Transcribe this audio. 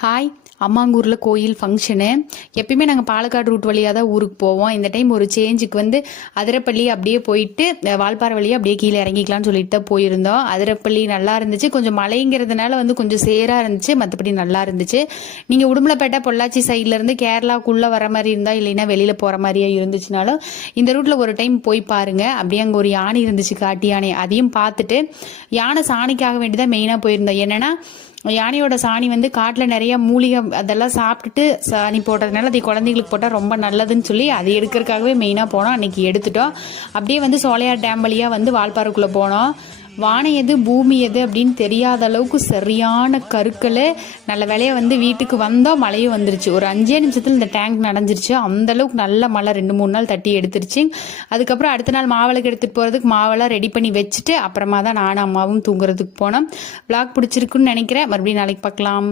Hi. அம்மாங்கூரில் கோயில் function. எப்பயுமே நாங்கள் பாலக்காடு ரூட் வழியாக தான் ஊருக்கு போவோம். இந்த டைம் ஒரு சேஞ்சுக்கு வந்து அதிரப்பள்ளி அப்படியே போயிட்டு வால்பாறை வழியாக அப்படியே கீழே இறங்கிக்கலாம்னு சொல்லிட்டு தான் போயிருந்தோம். அதிரப்பள்ளி நல்லா இருந்துச்சு. கொஞ்சம் மழைங்கிறதுனால வந்து கொஞ்சம் சேராக இருந்துச்சு, மற்றபடி நல்லா இருந்துச்சு. நீங்கள் உடுமலைப்பேட்டை பொள்ளாச்சி சைட்லேருந்து கேரளாக்குள்ளே வர மாதிரி இருந்தால் இல்லைன்னா வெளியில் போகிற மாதிரியே இருந்துச்சுனாலும் இந்த ரூட்டில் ஒரு டைம் போய் பாருங்கள். அப்படியே அங்கே ஒரு யானை இருந்துச்சு, காட்டு யானை. அதையும் பார்த்துட்டு யானை சாணிக்காக வேண்டி தான் மெயினாக போயிருந்தோம். என்னென்னா யானையோட சாணி வந்து காட்டில் நிறைய மூலிகை அதெல்லாம் சாப்பிட்டுட்டு சாணி போடுறதுனால அதை குழந்தைங்களுக்கு போட்டால் ரொம்ப நல்லதுன்னு சொல்லி அதை எடுக்கிறதுக்காகவே மெயினாக போனோம். அன்றைக்கி எடுத்துட்டோம். அப்படியே வந்து சோலையார் டேம் வழியாக வந்து வால்பாறைக்குள்ளே போனோம். வானம் எது பூமி எது அப்படின்னு தெரியாத அளவுக்கு சரியான கருக்கள். நல்ல வேலையை வந்து வீட்டுக்கு வந்தோம், மழையும் வந்துருச்சு. ஒரு 5 நிமிஷத்தில் இந்த டேங்க் நனைஞ்சிருச்சு. அந்த அளவுக்கு நல்ல மழை 2-3 நாள் தட்டி எடுத்துருச்சு. அதுக்கப்புறம் அடுத்த நாள் மாவளுக்கு எடுத்துகிட்டு போகிறதுக்கு மாவெல்லாம் ரெடி பண்ணி வச்சுட்டு அப்புறமா தான் நானும் அம்மாவும் தூங்குறதுக்கு போனோம். விளாக் பிடிச்சிருக்குன்னு நினைக்கிறேன். மறுபடியும் நாளைக்கு பார்க்கலாம்.